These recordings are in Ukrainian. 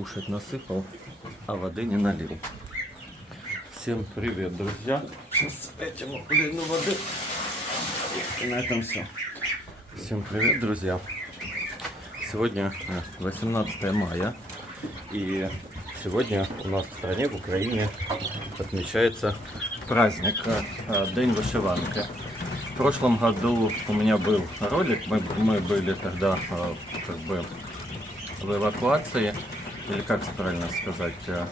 кушать насыпал, а воды не налил. Всем привет, друзья. Сейчас этим лину воды. И на этом все. Всем привет, друзья. Сегодня э, 18 мая. И сегодня у нас в стране, в Украине, отмечается праздник э, э, День вышиванки. В прошлом году у меня был ролик, мы, мы были тогда э, как бы в эвакуации, или как правильно сказать, э,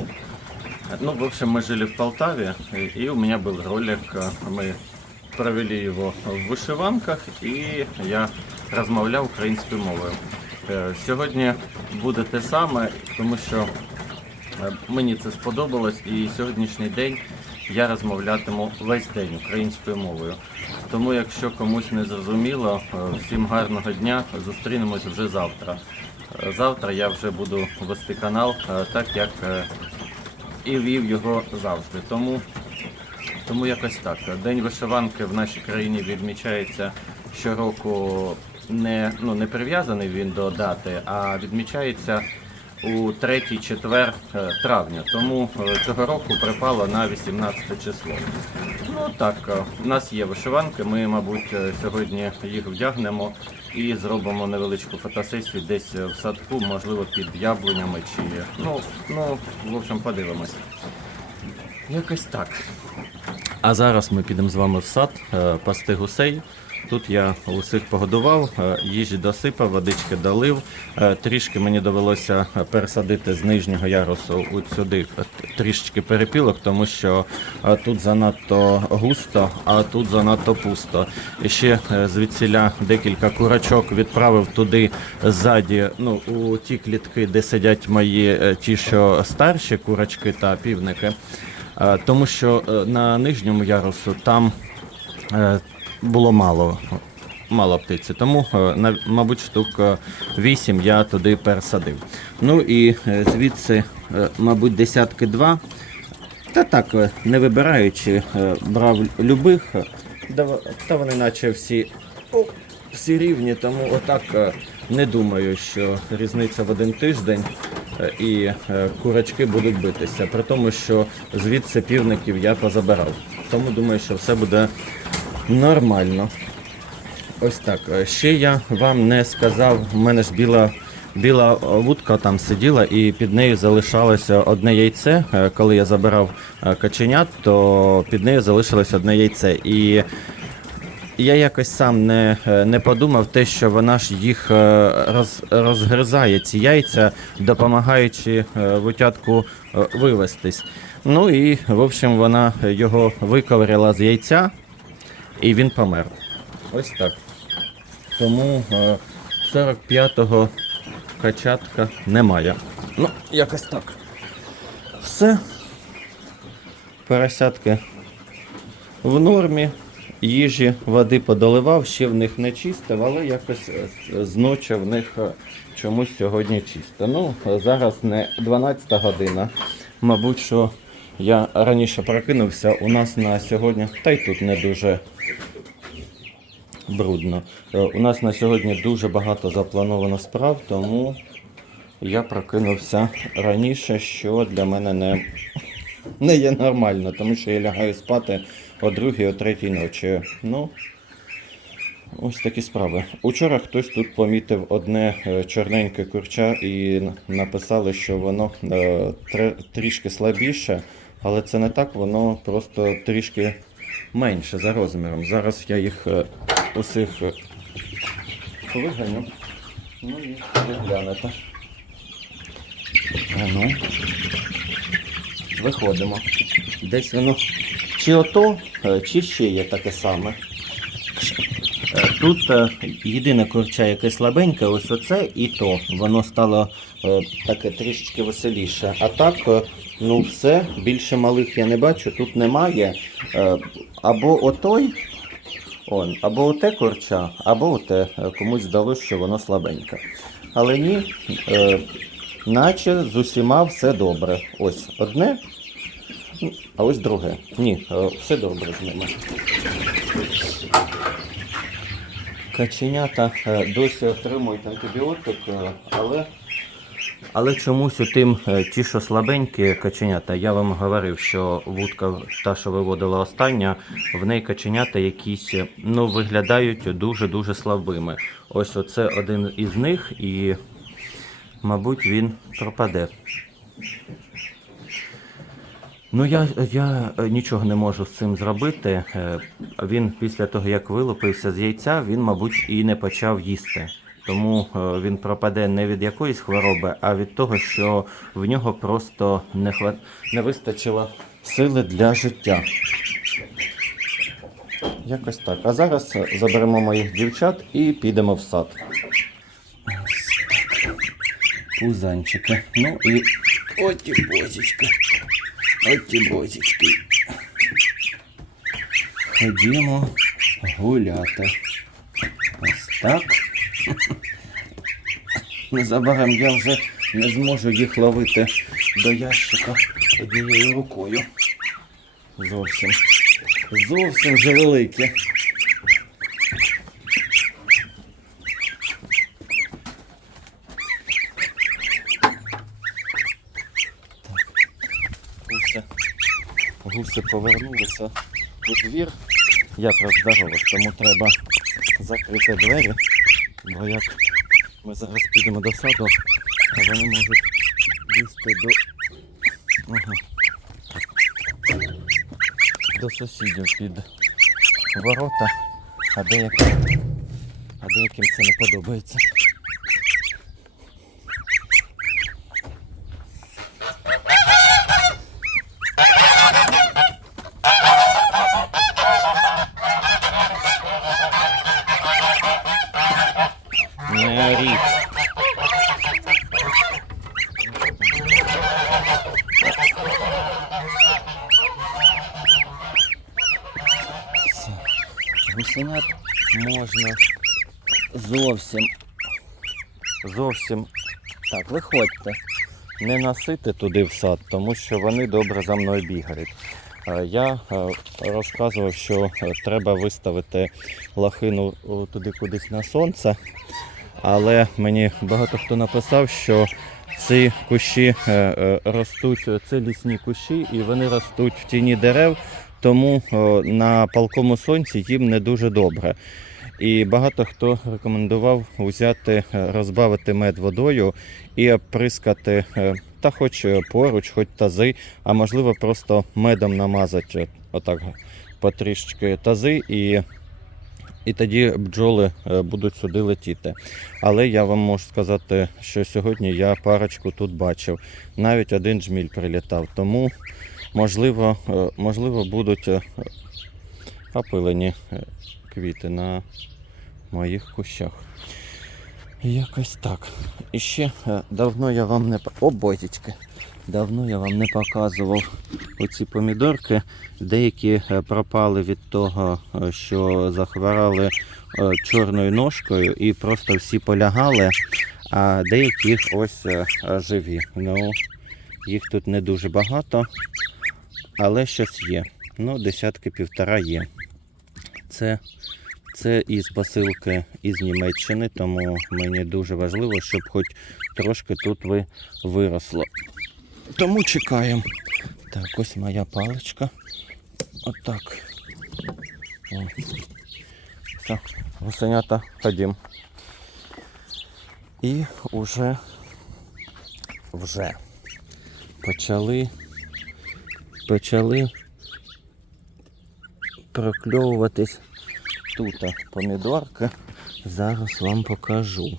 ну, в общем, мы жили в Полтаве, и, и у меня был ролик, э, мы провели его в вишиванках, і я розмовляв українською мовою. Е, Сьогодні буде те саме, тому що е, мені це сподобалось, і сьогоднішній день я розмовлятиму весь день українською мовою. Тому, якщо комусь не зрозуміло, е, всім гарного дня. Зустрінемось вже завтра. Завтра я вже буду вести канал е, так, як е, і вів його завжди. Тому, тому якось так. День вишиванки в нашій країні відмічається щороку не, ну, не прив'язаний він до дати, а відмічається у третій четвер е, травня. Тому е, цього року припало на 18 число. Ну так, е, у нас є вишиванки. Ми, мабуть, сьогодні їх вдягнемо і зробимо невеличку фотосесію десь в садку, можливо, під яблунями чи ну, ну в общем, подивимось. Якось так. А зараз ми підемо з вами в сад пасти гусей. Тут я усіх погодував, е, їжі досипав, водички долив. Е, Трішки мені довелося е, пересадити з нижнього ярусу от сюди трішечки перепілок, тому що тут занадто густо, а тут занадто пусто. І ще звідсіля декілька курочок відправив туди ззаді, ну, у ті клітки, де сидять мої ті, що старші курочки та півники. Тому що на нижньому ярусу там було мало, мало птиці. Тому, е, мабуть, штук 8 я туди пересадив. Ну і е, звідси, е, мабуть, десятки два. Та так, е, не вибираючи, е, брав любих. е, Та вони наче всі, о, всі рівні, тому отак е, не думаю, що різниця в один тиждень е, і е, курочки будуть битися. При тому, що звідси півників я позабирав. Тому думаю, що все буде нормально. Ось так. Е, Ще я вам не сказав, в мене ж біла, біла вудка там сиділа, і під нею залишалося одне яйце. Е, Коли я забирав е, каченят, то під нею залишилось одне яйце. І я якось сам не, е, не подумав те, що вона ж їх е, роз, розгризає, ці яйця, допомагаючи е, вутятку е, вивестись. Ну і, в общем, вона його виковиряла з яйця, і він помер. Ось так. Тому е, 45-го качатка немає. Ну, якось так. Все. Поросятки в нормі. Їжі, води подоливав, ще в них не чистив, але якось е, з- з ночі в них е, чомусь сьогодні чисто. Ну, е, зараз не 12 година. Мабуть, що я раніше прокинувся. У нас на сьогодні, та й тут не дуже брудно. Е, У нас на сьогодні дуже багато заплановано справ, тому я прокинувся раніше, що для мене не, не є нормально, тому що я лягаю спати о другій, о третій ночі. Ну, ось такі справи. Учора хтось тут помітив одне е, чорненьке курча і написали, що воно е, тре- трішки слабіше, але це не так, воно просто трішки менше за розміром. Зараз я їх усіх е, виганю. Ну і ви глянете. А ну. Виходимо. Десь воно чи ото, е, чи ще є таке саме. Е, Тут е, єдине курча, яке слабеньке, ось оце і то. Воно стало е, таке трішечки веселіше. А так, е, ну все, більше малих я не бачу, тут немає. Е, Або отой, он, або оте курча, або оте. Е, Комусь здалося, що воно слабеньке. Але ні, е, наче з усіма все добре. Ось одне, а ось друге. Ні, е, все добре з ними. Каченята е, досі отримують антибіотик, е, але Але чомусь у тим, е, ті, що слабенькі каченята, я вам говорив, що вудка, та, що виводила остання, в неї каченята якісь е, ну, виглядають дуже-дуже слабими. Ось оце один із них, і, мабуть, він пропаде. Ну, я, я е, нічого не можу з цим зробити. Він після того, як вилупився з яйця, він, мабуть, і не почав їсти. Тому е, він пропаде не від якоїсь хвороби, а від того, що в нього просто не, хва... не вистачило сили для життя. Якось так. А зараз е, заберемо моїх дівчат і підемо в сад. Пузанчики. Ну і оті бозічка. Оті бозічки. Ходімо гуляти. Ось так. Незабаром я вже не зможу їх ловити до ящика однією рукою. Зовсім. Зовсім вже великі. Гуси, повернулися у двір. Я проздоровий, тому треба закрити двері, бо як ми зараз підемо до саду, а вони можуть лізти до. Ага. До сусідів під ворота, а деяким, а деяким це не подобається. Не оріть. Все. Гусенят можна зовсім. Зовсім. Так, виходьте. Не носити туди в сад, тому що вони добре за мною бігають. Е, Я е, розказував, що е, треба виставити лахину туди кудись на сонце, але мені багато хто написав, що ці кущі ростуть, це лісні кущі, і вони ростуть в тіні дерев, тому на палкому сонці їм не дуже добре. І багато хто рекомендував взяти, е, розбавити мед водою і оприскати е, та хоч е, поруч, хоч тази, а можливо просто медом намазати отак потрішечки тази і. І тоді бджоли е, будуть сюди летіти. Але я вам можу сказати, що сьогодні я парочку тут бачив. Навіть один джміль прилітав. Тому, можливо, е, можливо будуть е, опилені е, квіти на моїх кущах. Якось так. І ще давно я вам не О, бозічки. Давно я вам не показував оці помідорки. Деякі пропали від того, що захворали чорною ножкою і просто всі полягали, а деякі ось живі. Ну, їх тут не дуже багато, але щось є. Ну, десятки півтора є. Це це із посилки із Німеччини, тому мені дуже важливо, щоб хоч трошки тут ви виросло. Тому чекаємо. Так, ось моя паличка. Отак. О. Все, гусенята, ходім. І уже вже почали почали прокльовуватись тут помідорки. Зараз вам покажу.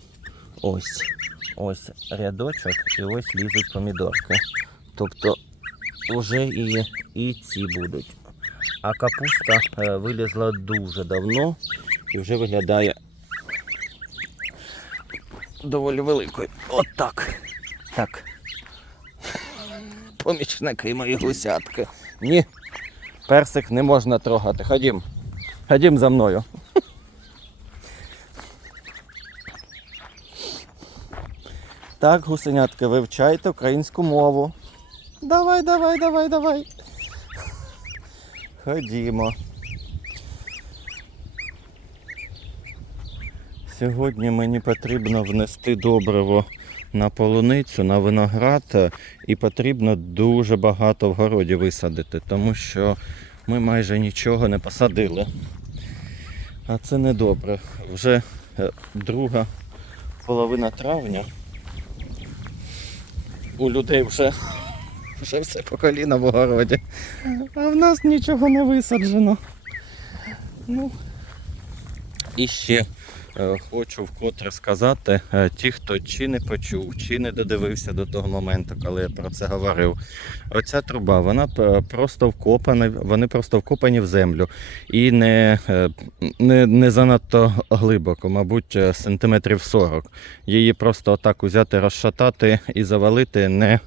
Ось. Ось рядочок і ось лізуть помідорки. Тобто вже і, і ці будуть. А капуста е, вилізла дуже давно і вже виглядає доволі великою. От так. Помічники мої гусятки. Ні. Персик не можна трогати. Ходім. Ходім за мною. Так, гусенятки, вивчайте українську мову. Давай, давай, давай, давай. Ходімо. Сьогодні мені потрібно внести добриво на полуницю, на виноград, е, і потрібно дуже багато в городі висадити, тому що ми майже нічого не посадили. А це не добре. Вже е, друга половина травня. У людей вже, вже все по коліна в огороді. А в нас нічого не висаджено. Ну. І ще хочу вкотре сказати, е, ті, хто чи не почув, чи не додивився до того моменту, коли я про це говорив. Оця труба, вона просто вкопана, вони просто вкопані в землю і не, е, не, не занадто глибоко, мабуть, е, сантиметрів 40. Її просто отак узяти, розшатати і завалити не,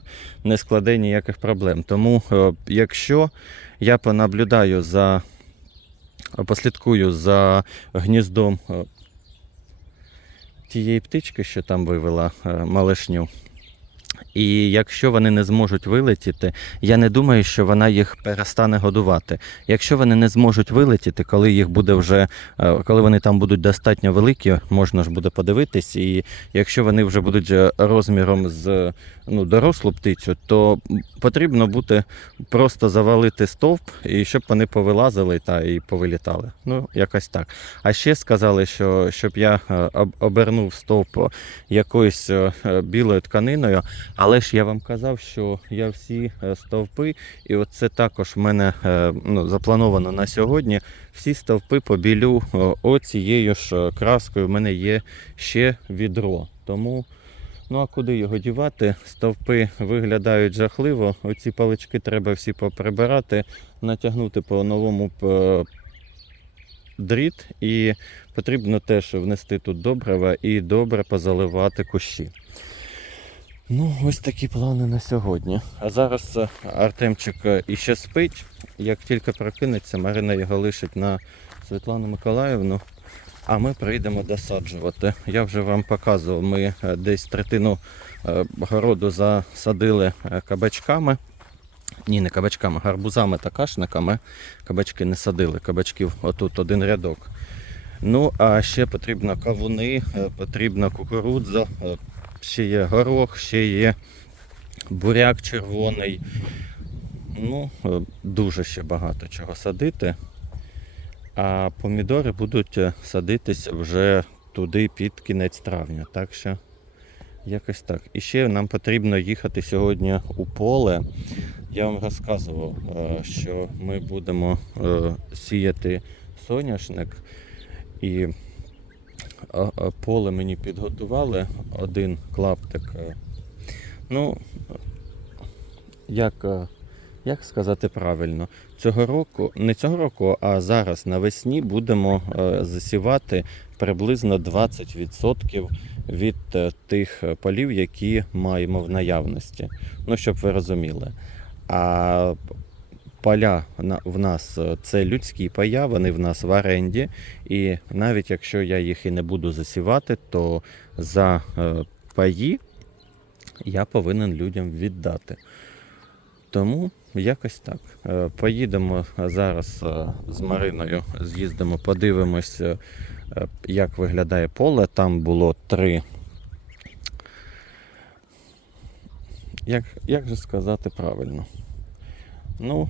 не складе ніяких проблем. Тому, е, якщо я понаблюдаю за послідкую за гніздом е, тієї птички, що там вивела е, малишню. І якщо вони не зможуть вилетіти, я не думаю, що вона їх перестане годувати. Якщо вони не зможуть вилетіти, коли їх буде вже, е, коли вони там будуть достатньо великі, можна ж буде подивитись. І якщо вони вже будуть е, розміром з ну, дорослу птицю, то потрібно буде просто завалити стовп, і щоб вони повилазили та і повилітали. Ну, якось так. А ще сказали, що щоб я е, обернув стовп якоюсь білою тканиною, але ж я вам казав, що я всі е, стовпи, і от це також в мене е, ну, заплановано на сьогодні. Всі стовпи побілю оцією ж е, краскою. В мене є ще відро. Тому. Ну а куди його дівати? Стовпи виглядають жахливо. Оці палички треба всі поприбирати, натягнути по новому дріт, і потрібно теж внести тут добрива і добре позаливати кущі. Ну, ось такі плани на сьогодні. А зараз е, Артемчик е, іще спить. Як тільки прокинеться, Марина його лишить на Світлану Миколаївну, а ми прийдемо досаджувати. Я вже вам показував, ми е, десь третину городу засадили кабачками. Ні, не кабачками, гарбузами та кашниками. Кабачки не садили, кабачків отут один рядок. Ну, а ще потрібно кавуни, потрібна кукурудза, ще є горох, ще є буряк червоний. Ну, е, дуже ще багато чого садити. А помідори будуть е, садитись вже туди під кінець травня. Так що якось так. І ще нам потрібно їхати сьогодні у поле. Я вам розказував, е, що ми будемо сіяти соняшник. І поле мені підготували один клаптик. е. Ну, як, е, як сказати правильно, цього року, не цього року, а зараз навесні будемо е, засівати приблизно 20% від тих полів, які маємо в наявності. Ну, щоб ви розуміли. А поля в нас е, це людські пая, вони в нас в оренді. І навіть якщо я їх і не буду засівати, то за е, паї я повинен людям віддати. Тому якось так. Е, Поїдемо зараз з Мариною, з'їздимо, подивимось, як виглядає поле. Там було три. Як, як же сказати правильно? Ну,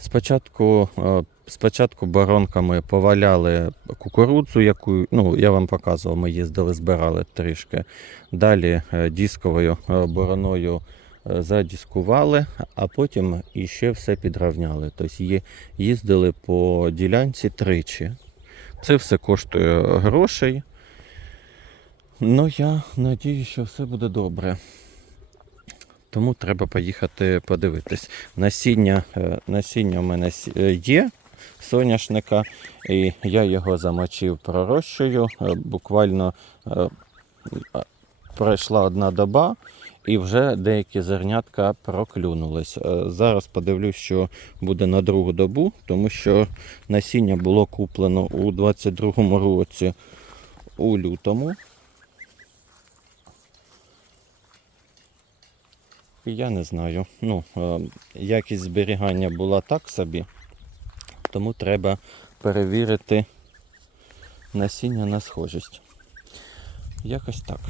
спочатку, е, спочатку баронками поваляли кукурудзу, яку ну, я вам показував, ми їздили, збирали трішки. Далі е, дисковою е, бороною задіскували, а потім іще все підравняли. Тобто їздили по ділянці тричі. Це все коштує грошей. Ну, я надію, що все буде добре. Тому треба поїхати подивитись. Насіння, е, насіння у мене е, є соняшника, і я його замочив пророщую. Е, Буквально пройшла одна доба, і вже деякі зернятка проклюнулись. Зараз подивлюсь, що буде на другу добу, тому що насіння було куплено у 22-му році у лютому. я не знаю. Ну, е, Якість зберігання була так собі, тому треба перевірити насіння на схожість. Якось так.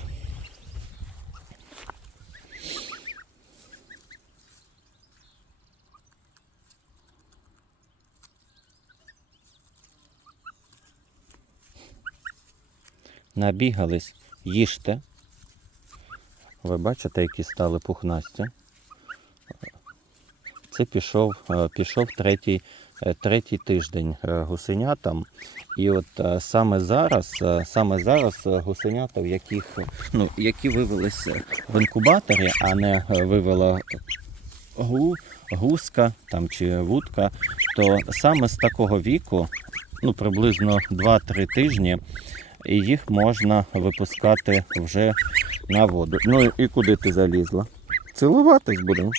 Набігались, їжте. Ви бачите, які стали пухнасті. Це пішов, е, пішов третій, е, третій тиждень е, гусенятам. І от саме зараз, саме зараз гусенята, в яких, ну, які вивелися в інкубаторі, а не вивела гу, гуска там, чи вудка, то саме з такого віку, ну, приблизно 2-3 тижні, їх можна випускати вже на воду. Ну і куди ти залізла? Цілуватись будемо.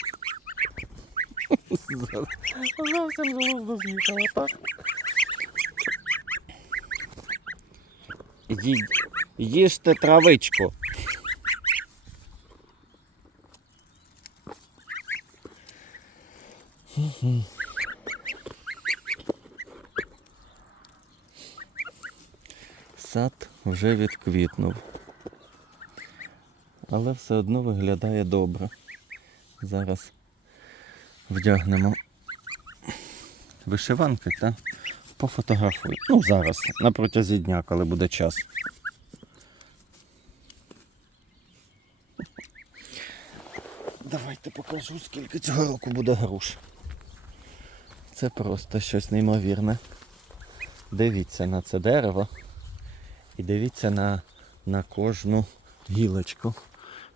Зовсім глузду з'їхала, так? Їдь, їжте травичку. Сад вже відквітнув. Але все одно виглядає добре. Зараз вдягнемо вишиванки та пофотографуй. Ну, зараз, на протязі дня, коли буде час. Давайте покажу, скільки цього року буде груш. Це просто щось неймовірне. Дивіться на це дерево і дивіться на, на кожну гілочку.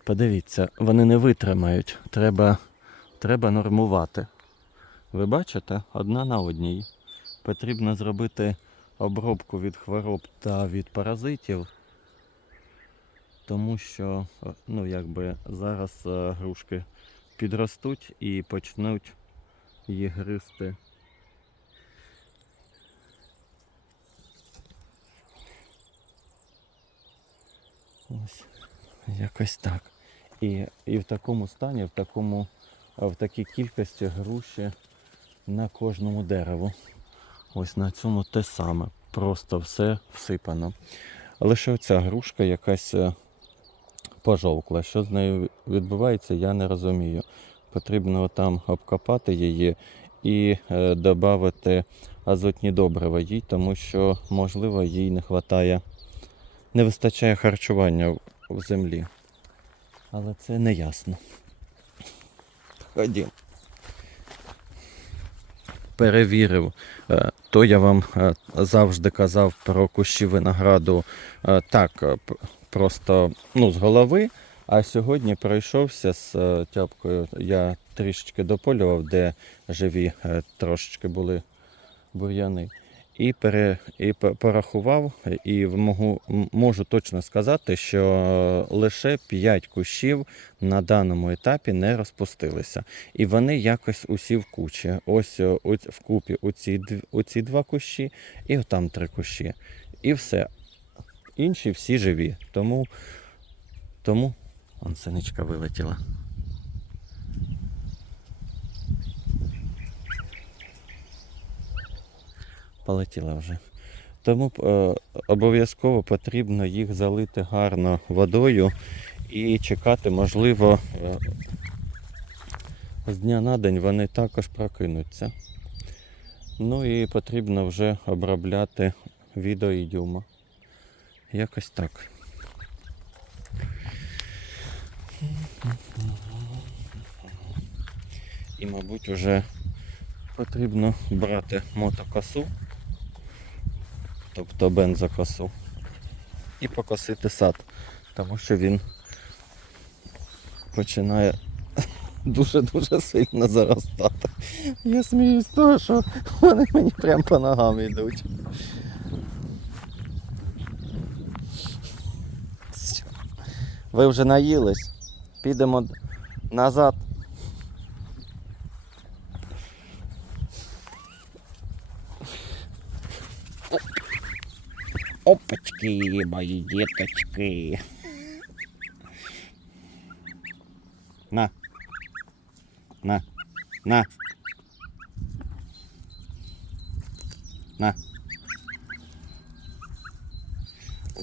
Подивіться, вони не витримають. Треба, треба нормувати. Ви бачите, одна на одній. Потрібно зробити обробку від хвороб та від паразитів, тому що ну, якби зараз е, грушки підростуть і почнуть їх гризти. Ось якось так. І, і в такому стані, в такому, в такій кількості груші на кожному дереву. Ось на цьому те саме. Просто все всипано. Лише оця грушка якась е, пожовкла. Що з нею відбувається, я не розумію. Потрібно там обкопати її і е, додати азотні добрива їй, тому що, можливо, їй не вистачає, не вистачає харчування в- в землі. Але це не ясно. Ходім перевірив. Е, То я вам е, завжди казав про кущі винограду е, так, просто ну, з голови. А сьогодні пройшовся з тяпкою. Я трішечки дополював, де живі трошечки були бур'яни. І, пере, і порахував, і можу, можу точно сказати, що е, лише 5 кущів на даному етапі не розпустилися. І вони якось усі в кучі. Ось о, в купі оці, оці два кущі, і там три кущі. І все. Інші всі живі. Тому. Тому. Он синичка вилетіла. Полетіла вже. Тому е, обов'язково потрібно їх залити гарно водою і чекати, можливо, е, з дня на день вони також прокинуться. Ну і потрібно вже обробляти відеоідіума. Якось так. І, мабуть, вже потрібно брати мотокосу, тобто бензокосу, і покосити сад, тому що він починає дуже-дуже сильно заростати. Я сміюсь з того, що вони мені прямо по ногам йдуть. Ви вже наїлись. Підемо назад. Опачки, мої діточки. На. На. На. На.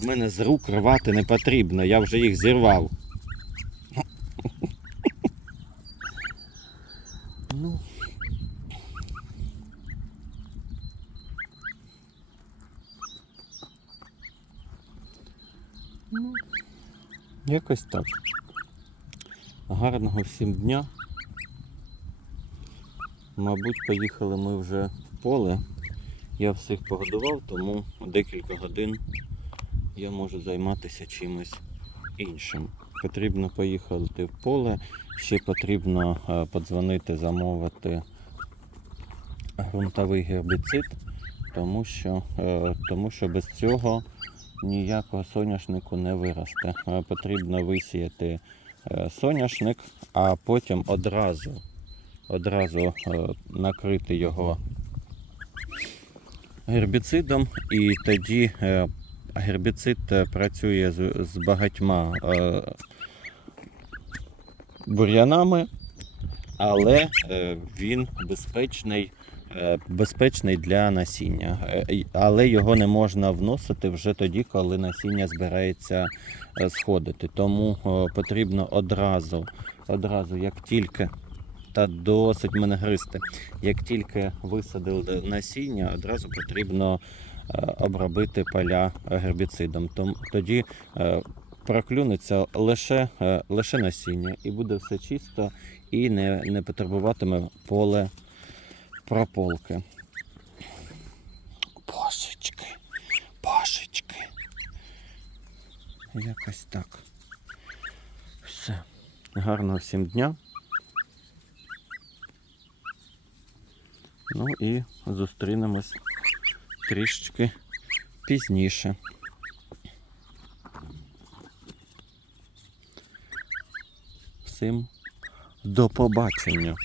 У мене з рук рвати не потрібно, я вже їх зірвав. Якось так. Гарного всім дня. Мабуть, поїхали ми вже в поле. Я всіх погодував, тому декілька годин я можу займатися чимось іншим. Потрібно поїхати в поле, ще потрібно е, подзвонити, замовити ґрунтовий гербіцид, тому що, е, тому що без цього ніякого соняшнику не виросте. Е, Потрібно висіяти е, соняшник, а потім одразу, одразу е, накрити його гербіцидом, і тоді гербіцид працює з, багатьма бур'янами, але він безпечний. Е, Безпечний для насіння, Е, але його не можна вносити вже тоді, коли насіння збирається е, сходити. Тому потрібно одразу, одразу, як тільки та досить мене гристи, як тільки висадили насіння, одразу потрібно обробити поля гербіцидом. Тоді проклюнеться лише, лише насіння і буде все чисто і не, не потребуватиме поле прополки. Божечки, божечки. Якось так. Все. Гарного всім дня. Ну і зустрінемось трішечки пізніше. Всім до побачення.